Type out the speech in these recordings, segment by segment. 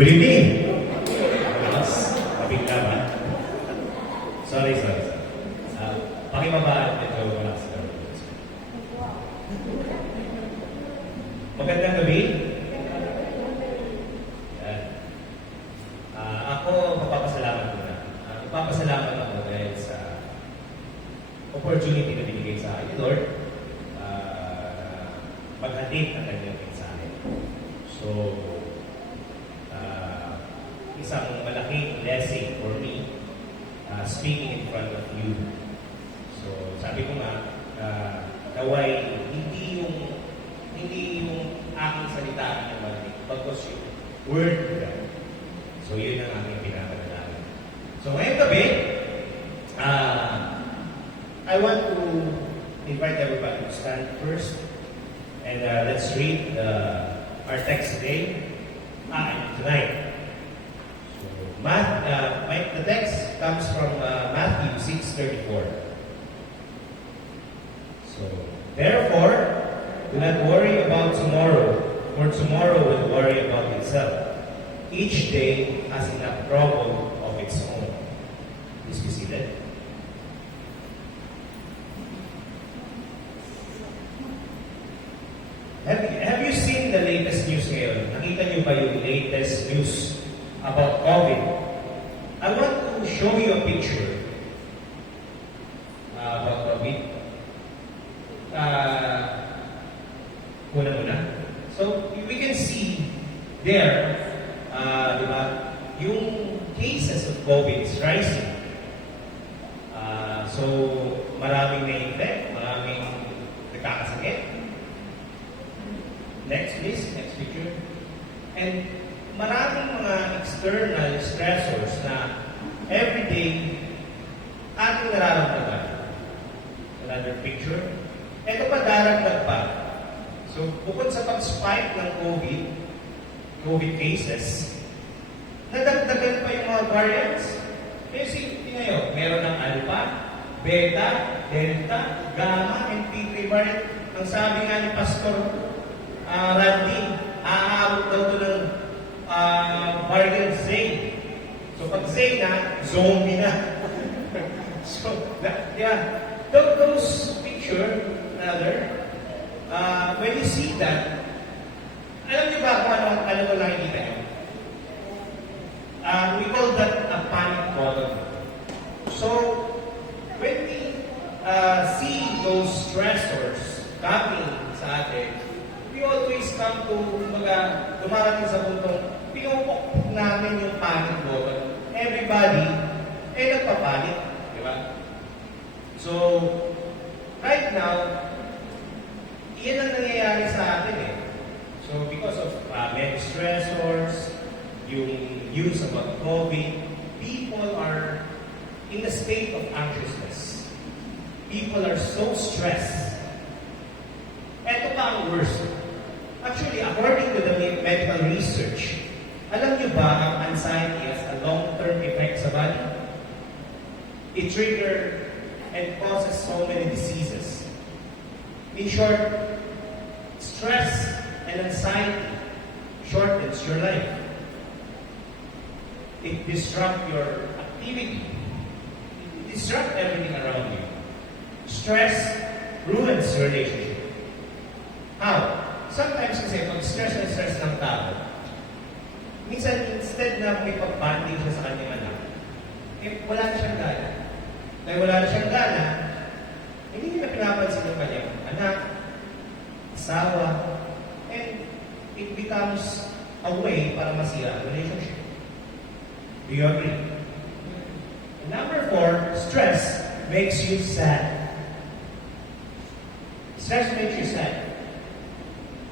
Good evening! Mas, mabigla ba? Sorry. Pakibaba, medyo wala sa magandang gabi. Ako, magpapasalamat ko na. Magpapasalamat ako dahil sa opportunity na binigay sa akin, Lord, maghatid ng kanyang mensahe. So, isang malaking blessing for me speaking in front of you. So, sabi ko nga, naway, hindi yung aking salita ang marinig, bagkus yung word ko yan. So, yun ang aking pinapanalangin. So, ngayong gabi, I want to invite everybody to stand first and let's read our text today, tonight. The text comes from Matthew 6:34. So, therefore, do not worry about tomorrow, for tomorrow will worry about itself. Each day has enough trouble of its own. Please be seated. Have you seen the latest news ngayon? Nakita niyo ba yung latest news about COVID? I want to show you a picture about COVID. Muna. So, we can see there, di ba, yung cases of COVID is rising. So, maraming na-infect, maraming nagkakasakit. Next please, next picture. And maraming mga external stressors na everyday ating nararamdaman. Another picture. Ito pa daragdag pa. So, bukod sa pag-spike ng COVID cases, nadagdagan pa yung mga variants. Kasi, tingnan meron ng Alpha, Beta, Delta, Gamma, and P3 variant. Ang sabi nga ni Pastor Randy, aabot daw ito ng variant Z. So, pag Z na, zombie na. So, yeah. Those picture, when you see that, alam niyo ba kung ano nakikita niyo? We call that a panic button. So, when we see those stressors coming sa atin, we always come to, dumarating sa puntong, pinupok namin yung panic button. Everybody, nagpapanik. Di ba? So, right now, iyan ang nangyayari sa atin eh. So, because of many stressors, yung news about COVID, people are in a state of anxiousness. People are so stressed. Ito pa ang worst. Actually, according to the medical research, alam niyo ba ang anxiety has a long-term effect sa body? It triggers and causes so many diseases. In short, stress and anxiety shortens your life. It disrupts your activity. It disrupts everything around you. Stress ruins your relationship. How? Sometimes kasi pag stress ng tao, minsan instead na may pag-banding siya sa kanyang anak, wala na siyang gana. Dahil wala na siyang gana, hindi niya pinapansin yung kanyang anak, asawa, and it becomes a way para masira ang relationship. Do you agree? And number 4, stress makes you sad. Stress makes you sad.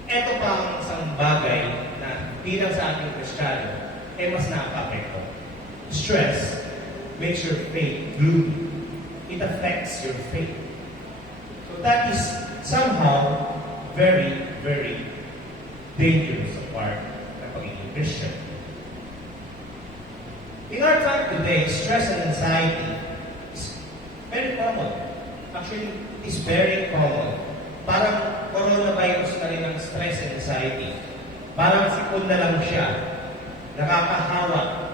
Ito pa ang isang bagay na bilang sa ating Kristiyano, mas nakaka-apekto. Stress makes your faith gloomy. It affects your faith. So that is somehow very, very dangerous part ng pagiging Christian. In our time today, stress and anxiety is very common. Actually, it is very common. Parang coronavirus na rin ang stress and anxiety. Parang sipon na lang siya nakakahawa.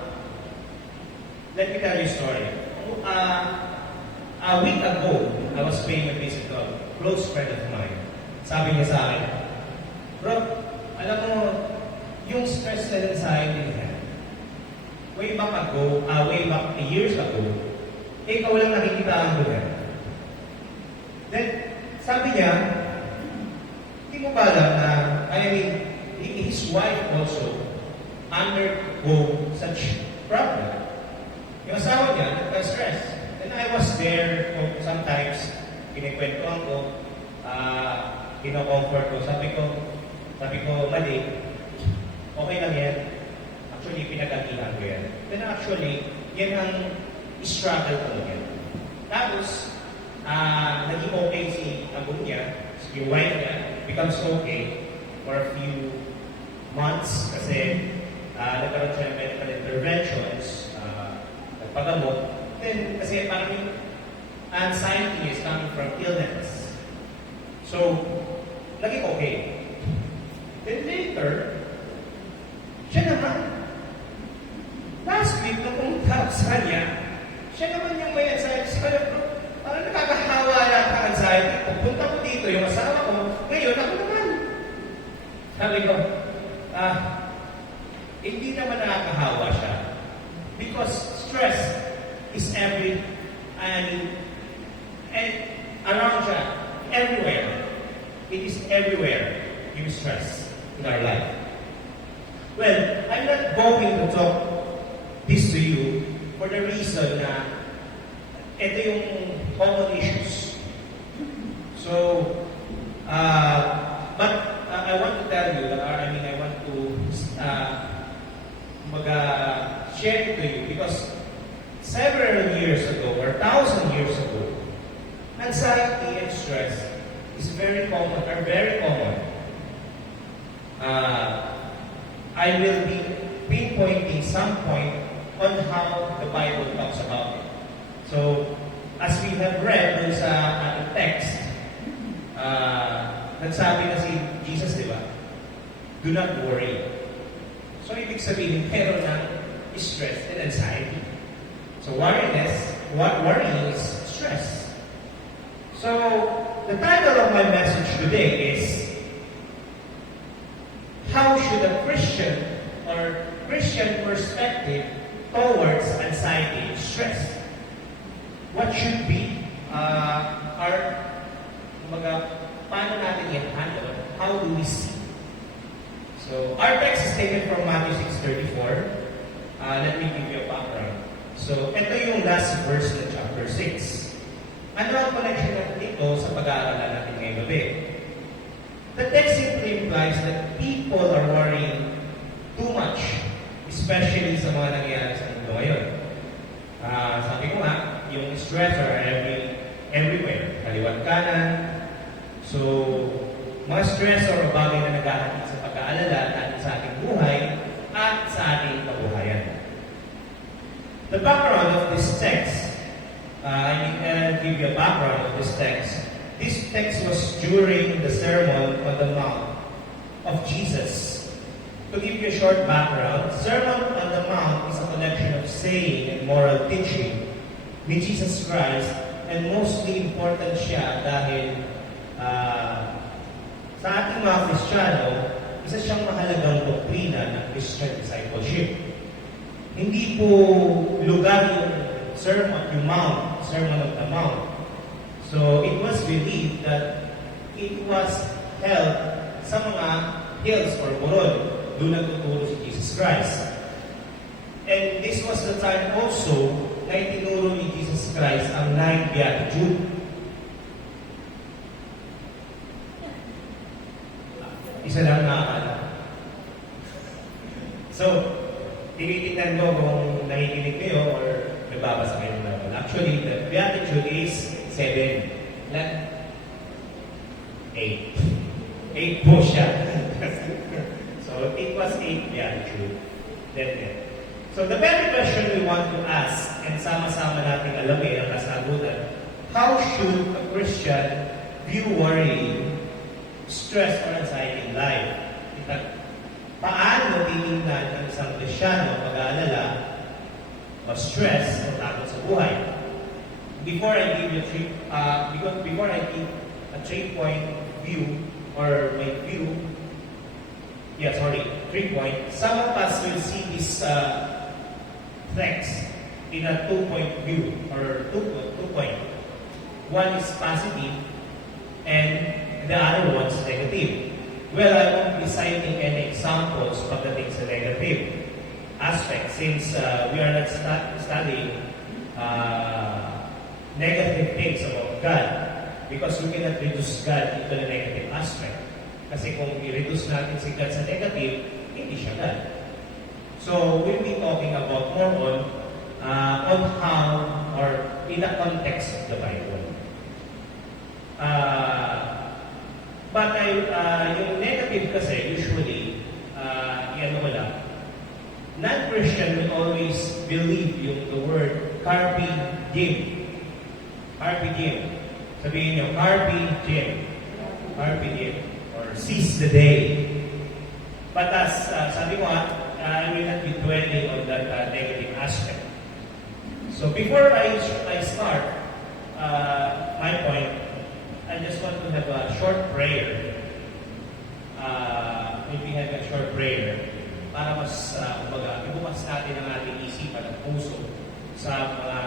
Let me tell you a story. A week ago, I was paying a visit to a close friend of mine. Sabi niya sa akin, bro, alam mo, yung stress and anxiety niya, way back years ago, ikaw lang nakikita ang lugar. Then, sabi niya, hindi mo ba alam na, his wife also undergo such problem. Yung asawa niya, nagka-stress. And I was there, sometimes, kinikwentuhan ko, kino-comfort ko. Sabi ko, mali, okay lang yan. Actually, pinag-agihan ko yan. Then actually, yan ang struggle ko yan. Tapos, naging okay si abu niya, yung wife niya, becomes okay for a few months kasi nagkaroon siya ng medical interventions, nagpagamot. Then, kasi parang yung anxiety is coming from illness. So, naging okay. Then later, siya naman, last week, nung pumunta sa kanya, siya naman yung may anxiety. Sabi ko, parang nakakahawa lang ang anxiety. Pupunta ko dito, yung asawa ko, ngayon ako naman. Sabi ko, hindi naman nakakahawa siya. Because stress is and around siya, everywhere. It is everywhere, yung stress in our life. Well, I'm not going to talk this to you for the reason na ito yung common issues. So, but I want to tell you that, I want to share it to you because several years ago or 1,000 years ago, anxiety and stress is very common. I will be pinpointing some point on how the Bible talks about it. So, as we have read dun sa ating text, nagsabi na si Jesus, di ba? Do not worry. So, ibig sabihin, meron ng stress and anxiety. So, worrying is stress. So, the title of my message today is, how should a Christian or Christian perspective towards anxiety and stress? What should be paano natin i-handle? How do we see? So, our text is taken from Matthew 6:34. Let me give you a background. So, ito yung last verse ng chapter 6. Ano ang connection natin dito sa pag-aaralan natin ngayong gabi? The text simply implies that people are worrying too much, especially sa mga nangyayari sa mundo ngayon. Sabi ko nga, yung stress are everywhere. Kaliwat kanan. So, mga stress or bagay na naghahatid sa pag-aalala natin sa ating buhay at sa ating kabuhayan. The background of this text, I'll give you a background of this text. This text was during the Sermon on the Mount of Jesus. To give you a short background, Sermon on the Mount is a collection of saying and moral teaching ni Jesus Christ, and mostly important siya dahil sa ating mga Kristiyano, isa siyang mahalagang doktrina ng Christian discipleship. Hindi po lugar yung Sermon on the Mount. So, it was believed that it was held sa mga hills or burol. Doon nagtuturo si Jesus Christ. And this was the time also na itinuro ni Jesus Christ ang 9 Beatitude. Isa lang nakakala. So, tinitingnan ko kung nakikinig kayo or nagbabasa kayo ng Bible. Actually, the Beatitude is 7. 8. 8 po siya. So, it was 8 Beatitude. So, the very question we want to ask, and sama-sama natin alamin ang kasagutan, how should a Christian view worry, stress, or anxiety in life? paano titingnan ang isang Kristyano pag-aalala, ma-stress, o takot sa buhay. Before I give you before I give a 3-point view or my view, 3-point. Some of us will see this text in a 2-point view or 2-point. One is positive and the other one is negative. Well, I won't be citing any examples pagdating sa negative aspect since we are not studying negative things about God because we cannot reduce God into the negative aspect. Kasi kung i-reduce natin si God sa negative, hindi siya God. So, we'll be talking about more on how or in the context of the Bible. But yung negative kasi usually, non-Christian will always believe the word carpe diem. Carpe diem. Sabihin nyo, carpe diem. Carpe diem. Or seize the day. But as sabi ko I will not be dwelling on that negative aspect. So before I start my point, I just want to have a short prayer. Maybe have a short prayer para mas ibukas natin ang ating isipan at puso sa mga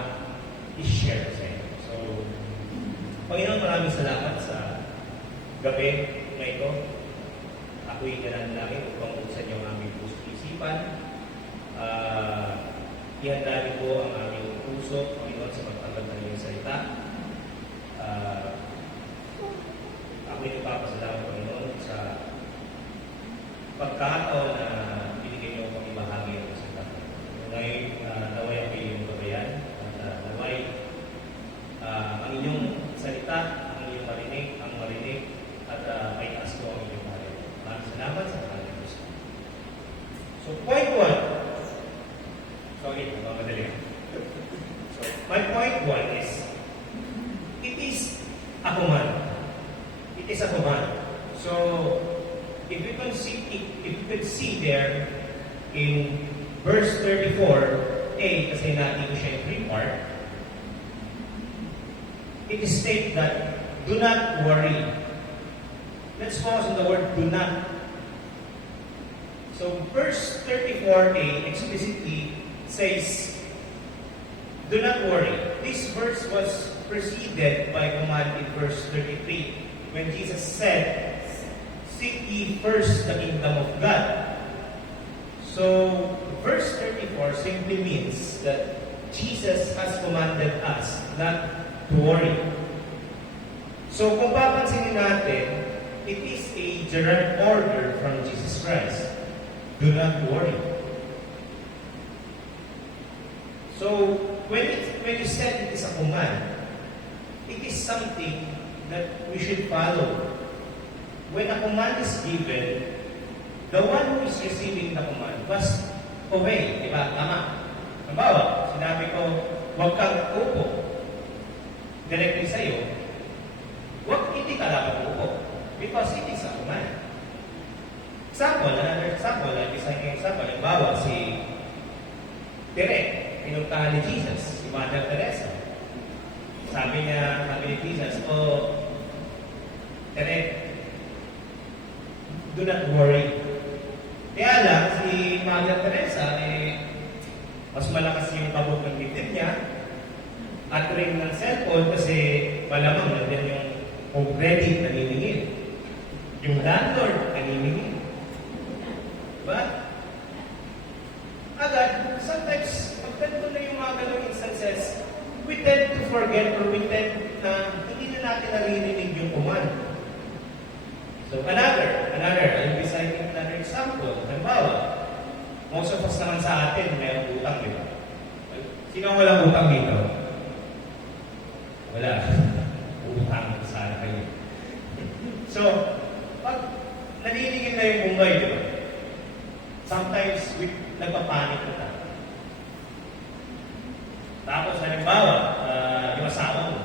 i-share sa inyo. So, Panginoon, maraming salamat sa gabi na ito. Ako'y nananalangin upang buksan niyo ang aming puso at isipan. Ihanda niyo po ang aming puso, Panginoon, sa pagtanggap ng iyong salita. Ako'y nagpapasalamat, Panginoon, sa pagkakataon na binigay niyo akong ibahagi ang salita. Ngayon, naway ang iyong gabayan at naway ang inyong salita, ang inyong marinig, at may taas ko ang inyong mahal. Maraming salamat sa ating Diyos. So, point 1. Sorry, magmamadali. So, my point 1 is, it is a command. It is a command. So, if you can see there in verse 34a, kasi natin ko siya in 3-part, it is stated that, do not worry. Let's focus on the word do not. So verse 34a explicitly says, do not worry. This verse was preceded by command in verse 33 when Jesus said, seek ye first the kingdom of God. So verse 34 simply means that Jesus has commanded us not to worry. So kung papansinin natin, it is a general order from Jesus Christ. Do not worry. So when you said it is a command, it is something that we should follow. When a command is given, the one who is receiving the command must obey. Diba? Tama. Halimbawa, sinabi ko, huwag kang upo. Directly sa'yo, hindi ka dapat upo. Because it is a command. Another example, like isang example, halimbawa si Tere, pinuntahan ni Jesus, si Mother Teresa. Sabi ni Jesus, Tere, do not worry. Kaya lang, si Mother Teresa, mas malakas yung kabog ng dibdib niya at ring ng cellphone kasi malamang nandiyan yung already naniningil. Yung landlord naniningil. But, agad, sometimes, pag ganito na yung mga ganong instances, we tend to forget or we tend na hindi na natin naririnig yung command. So, I'll be citing another example. Halimbawa, most of us naman sa atin, may utang, di ba? Sino walang utang dito? Wala. Utang sana kayo. So, pag naniningil na yung bumbay, di ba? Sometimes, nagpapanik na tayo. Tapos, halimbawa, yung asawa mo,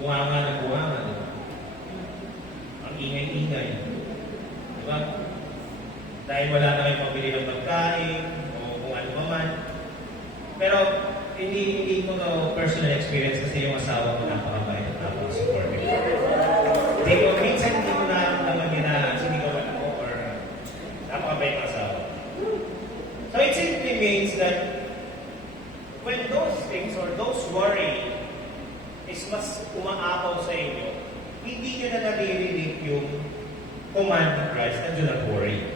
bunganga, di ba? Ang ingay-ingay. Diba? dahil wala na kayong pambili ng pagkain o kung ano man. Pero hindi ko no personal experience kasi yung asawa ko napakabait at napaka-supportive. Minsan hindi ko naman yun na sinigawan ako or napakabait ng asawa. So it simply means that when those things or those worry is mas umaapaw sa inyo, hindi nyo na naririnig yung command of Christ na do not worry.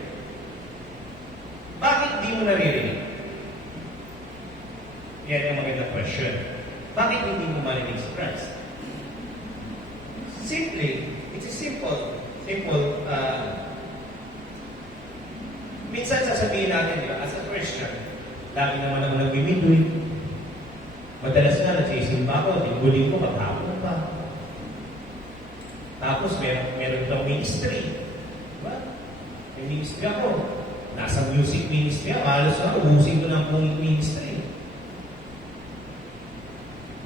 Bakit di mo naririnig? Yan ang magandang question. Bakit hindi mo marinig si Christ? Simply, it's a simple, minsan sasabihin natin, di ba, as a Christian, lagi naman ako nag-midweek. Madalas na, nagsisimba ako, linggo ko, maghapon pa. Tapos, meron itong ministry. Diba? May ministry ako. Nasa music ministry ako. Halos na, ubusin ko ng buong ministry.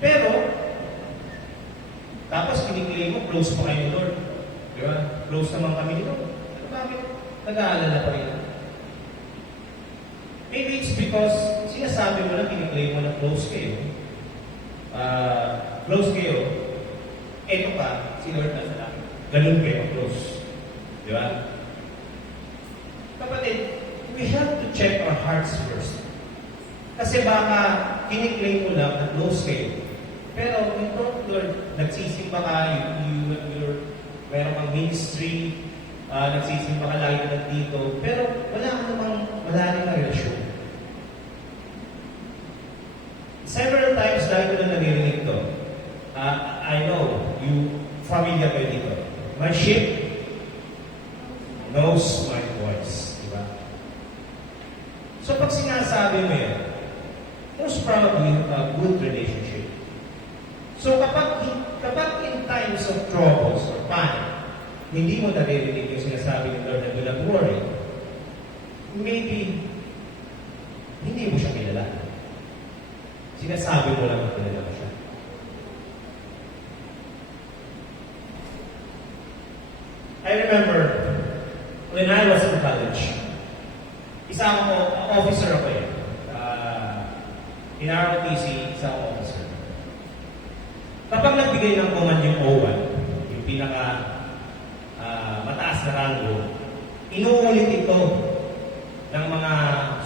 Pero, tapos kiniklaim mo, close pa kayo, Lord. Diba? Close naman kami ni Lord. Ano bakit? Nag-aalala pa rin. Maybe it's because sinasabi mo lang, kiniklaim mo na close kayo. Eto pa, si Lord nasa lang. Ganun kayo, close. Di ba? Kapatid, we have to check our hearts first. Kasi baka kiniklaim mo lang na close kayo. Pero, ito, Lord, nagsisimba ka, meron kang ministry, nagsisimba ka lagi ka dito, pero wala ka namang malalim na relasyon. Several times dahil ko na naririnig to, I know, you familiar kayo dito. My sheep knows my voice. Diba? So pag sinasabi mo yan, most probably you have a good relationship. So kapag in times of troubles or panic, hindi mo naririnig yung sinasabi ng Lord na do not worry, maybe hindi mo siya kilala. Sinasabi mo lang na kilala mo siya. I remember when I was in college, officer ako eh. In ROTC, isang officer. Kapag nagbigay ng command yung O1, yung pinaka mataas na rango, inuulit ito ng mga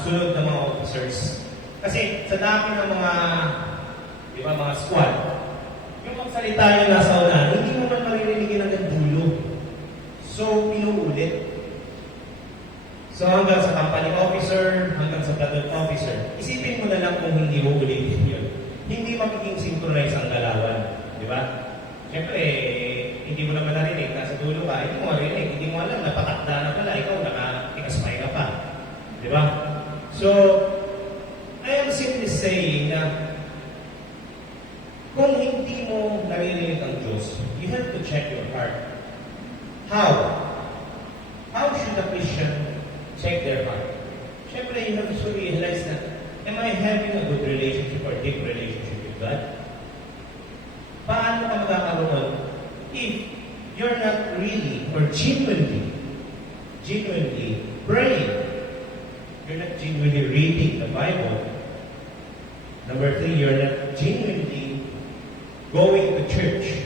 sunod na mga officers. Kasi sa dami ng mga squad, yung magsalita yung nasa una, hindi mo man maririnig ng dulo. So, inuulit. So, hanggang sa company officer, hanggang sa platoon officer, isipin mo na lang kung hindi mo ulitin yun. Hindi magiging synchronize ang galawan. Di ba? Siyempre, hindi mo naman narinig, nasa dulo ka, hindi mo marinig, hindi mo alam, napatakda na pala, ikaw nakatikas-pay ka pa. Di ba? So, I am simply saying na kung hindi mo naririnig ang Diyos, you have to check your heart. How? How should a Christian check their heart? Siyempre, you have to realize that, am I having a good relationship or deep relationship with God? Paano ka magkakaroon if you're not really or genuinely praying? You're not genuinely reading the Bible. Number 3, you're not genuinely going to church.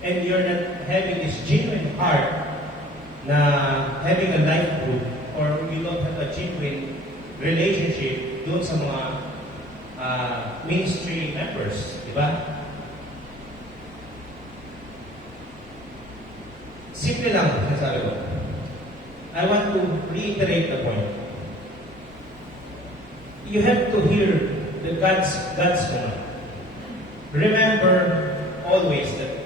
And you're not having this genuine heart na having a life group or you don't have a genuine relationship doon sa mga ministry members. Diba? Simple lang, sasabi ko. I want to reiterate the point. You have to hear the God's command. Remember always that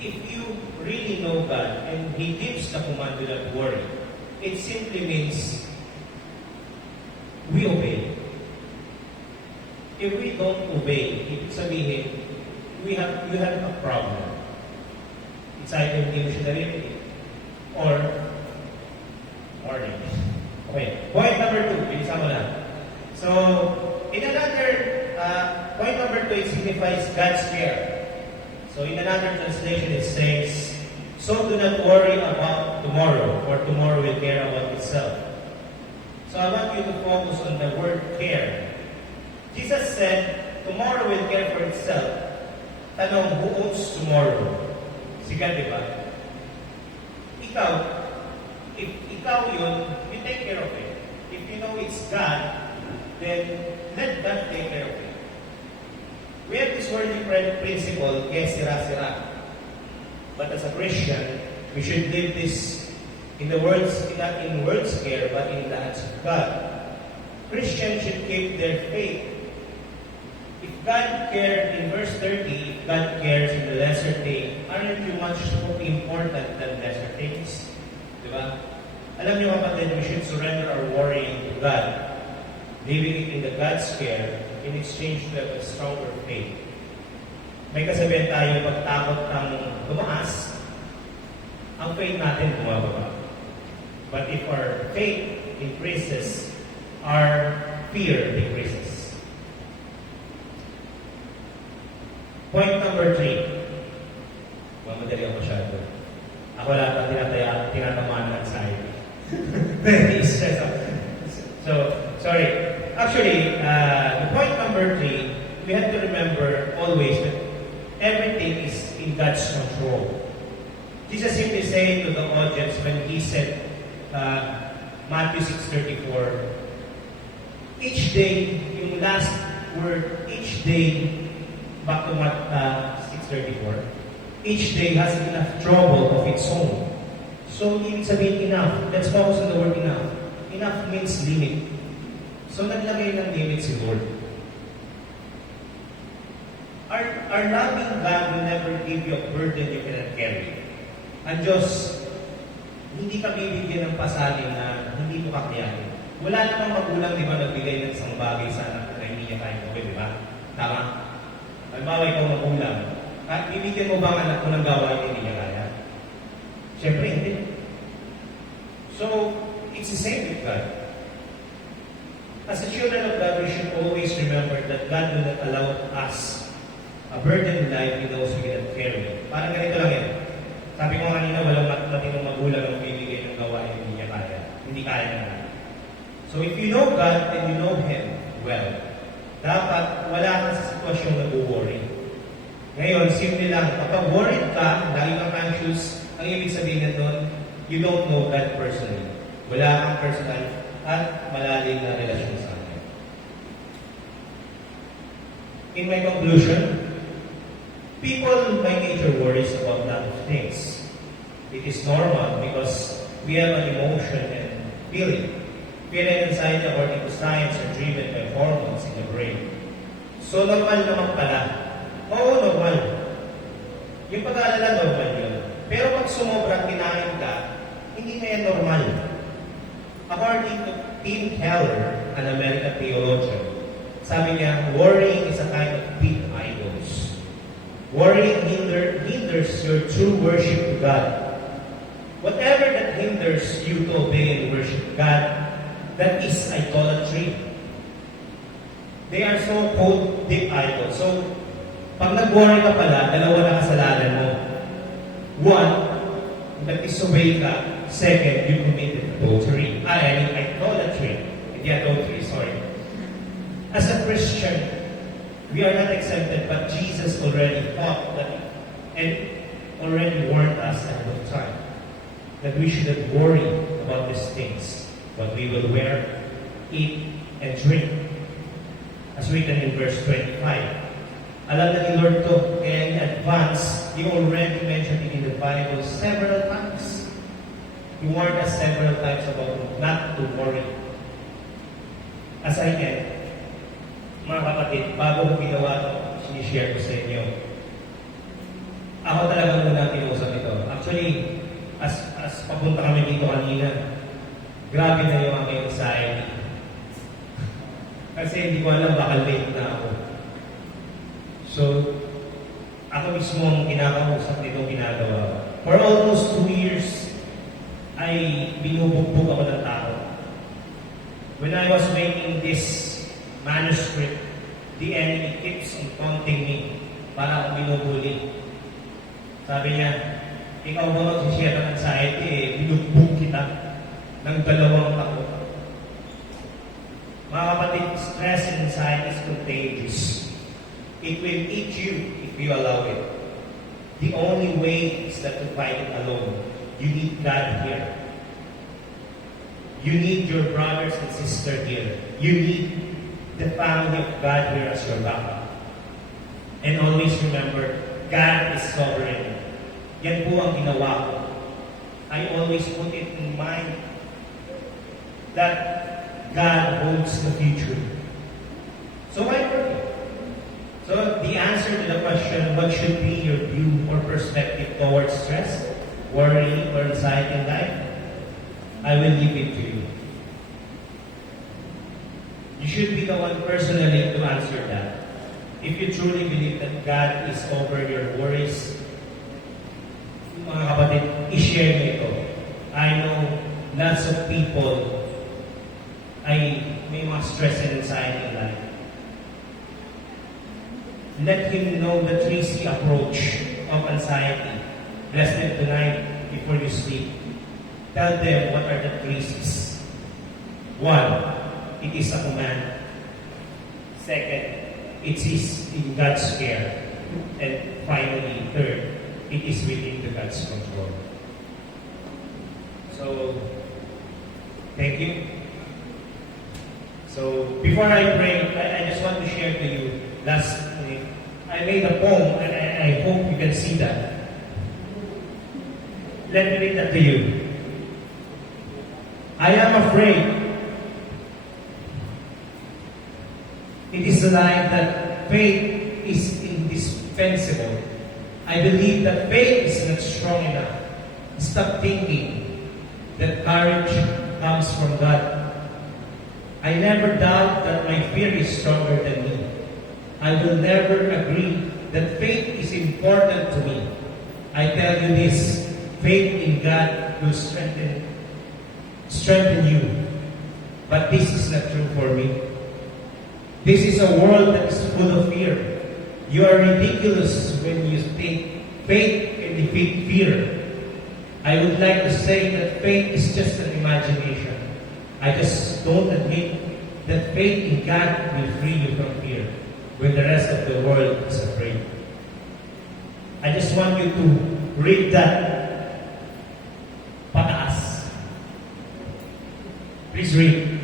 if you really know God and He gives the command to not worry, it simply means we obey. If we don't obey, ibig sabihin, you have a problem. It's either hindi mo siya narinig or morning. Okay, point number 2, bilisan mo na. So, in another, point number 2, it signifies God's care. So, in another translation, it says, So do not worry about tomorrow, for tomorrow will care about itself. So I want you to focus on the word care. Jesus said, tomorrow will care for itself. Tanong, who owns tomorrow? Si God, di ba? Ikaw, if ikaw yun, you take care of it. If you know it's God, then let God take care of it. We have this worldly principle, yes, sira-sira. But as a Christian, we should live this in the words, not in words care, but in the hands of God. Christians should keep their faith. If God cared in verse 30, if God cares in the lesser thing, aren't you much more important than lesser things? Diba? Alam niyo kapatid, we should surrender our worrying to God, leaving it in the God's care in exchange to have a stronger faith. May kasabihan tayo, pag takot ang tumaas, ang faith natin bumababa. But if our faith increases, our fear decreases. Point number 3. Mamadali ako masyado. Ako lahat ang tinatamaan ng anxiety. Stress out. So, sorry. Actually, the point number 3, we have to remember always that everything is in God's control. Jesus simply saying to the audience when he said, Matthew 6:34, each day, yung last word, each day, back to 6:34, each day has enough trouble of its own. So, ibig sabihin enough. Let's focus on the word enough. Enough means limit. So, naglagay ng limit si Lord. Our loving God will never give you a burden you cannot carry. Ang Diyos, hindi ka bibigyan ng pasalin na hindi mo kakayanin. Wala namang magulang, di ba, nagbigay ng isang bagay sa anak na hindi niya kaya gawin, di ba? Tama? Halimbawa, ikaw magulang. Bibigyan mo ba ang anak mo ng gawain na hindi niya kaya? Siyempre, hindi. So, it's the same with God. As a children of God, we should always remember that God will not allow us a burden in life in those we cannot carry. Parang ganito lang yan. Sabi ko kanina, walang matinong magulang ang bibigay ng gawain na hindi niya kaya. Hindi kaya na. So if you know God and you know Him well, dapat wala ka sa sitwasyong nag-worry. Ngayon, simple lang, kapag worried ka, lagi kang anxious, ang ibig sabihin doon, you don't know God personally. Wala kang personal at malalim na relasyon sa Kanya. In my conclusion, people by nature worries about a lot of things. It is normal because we have an emotion and feeling. Fear and anxiety, according to science, are driven by hormones in the brain. So normal naman pala. Oo, normal. Yung pag-aalala, normal yun. Pero pag sumobra, kinain ka, hindi na yan normal. According to Tim Keller, an American theologian, sabi niya, worrying is a kind of big idols. Worrying hinders your true worship to God. Whatever that hinders you to obey and worship God, that is idolatry. They are so-called big idols. So, pag nag-worry ka pala, dalawa na kasalanan mo. One, nag-disobey ka. Second, you committed adultery. Idolatry. Hindi adultery, sorry. As a Christian, we are not exempted, but Jesus already taught that and already warned us ahead of time that we shouldn't worry about these things, what we will wear, eat, and drink. As written in verse 25. Alam na ni Lord to, kaya in advance, He already mentioned it in the Bible several times. He warned us several times about not to worry. As I end, mga kapatid, bago ko ginawa ito, sinishare ko sa inyo. Ako talaga muna kinusap ito. Actually, as papunta kami dito kanina, grabe na yung aking anxiety. Kasi hindi ko alam, baka late na ako. So, ako mismo ang kinakausap nitong ginagawa. For almost 2 years, ay binubugbog ako ng tao. When I was making this manuscript, the enemy keeps on taunting me para akong binubuli. Sabi niya, ikaw ba mag-share ng anxiety, binugbog kita ng 2 taon. Mga kapatid, stress and anxiety is contagious. It will eat you if you allow it. The only way is that to fight it alone. You need God here. You need your brothers and sisters here. You need the family of God here as your backup. And always remember, God is sovereign. Yan po ang ginawa ko. I always put it in mind that God holds the future. So why worry? So the answer to the question, what should be your view or perspective towards stress, worry, or anxiety in life? I will leave it to you. You should be the one personally to answer that. If you truly believe that God is over your worries, mga kapatid, i-share niyo ito. I know lots of people ay may mga stress and anxiety in life. Let him know the 3C approach of anxiety. Bless them tonight before you sleep. Tell them what are the 3Cs. 1, it is a command. Second, it is in God's care. And finally, third, it is within the God's control. So, thank you. So, before I pray, I just want to share to you, last week, I made a poem, and I hope you can see that. Let me read that to you. I am afraid. It is a line that faith is indispensable. I believe that faith is not strong enough. Stop thinking that courage comes from God. I never doubt that my fear is stronger than me. I will never agree that faith is important to me. I tell you this, faith in God will strengthen you. But this is not true for me. This is a world that is full of fear. You are ridiculous when you think faith can defeat fear. I would like to say that faith is just an imagination. I just don't admit that faith in God will free you from fear when the rest of the world is afraid. I just want you to read that pataas. Please read.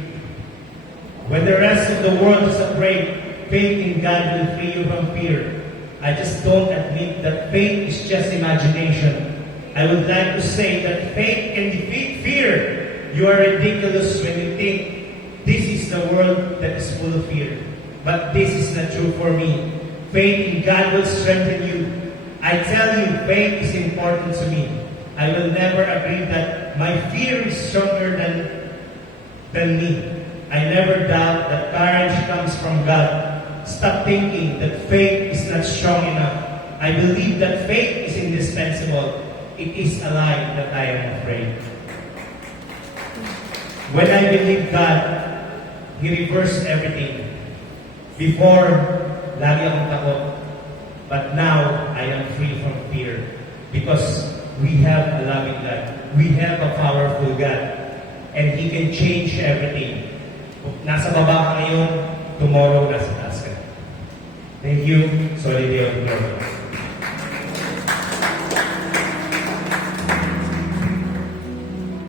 When the rest of the world is afraid, faith in God will free you from fear. I just don't admit that faith is just imagination. I would like to say that faith can defeat fear. You are ridiculous when you think this is the world that is full of fear. But this is not true for me. Faith in God will strengthen you. I tell you, faith is important to me. I will never agree that my fear is stronger than me. I never doubt that courage comes from God. Stop thinking that faith is not strong enough. I believe that faith is indispensable. It is a lie that I am afraid. When I believe God, He reversed everything. Before, lagi akong takot. But now, I am free from fear. Because we have a loving God. We have a powerful God. And He can change everything. Nasa baba ka ngayon, tomorrow nasa taas ka. Thank you. Solid day of glory.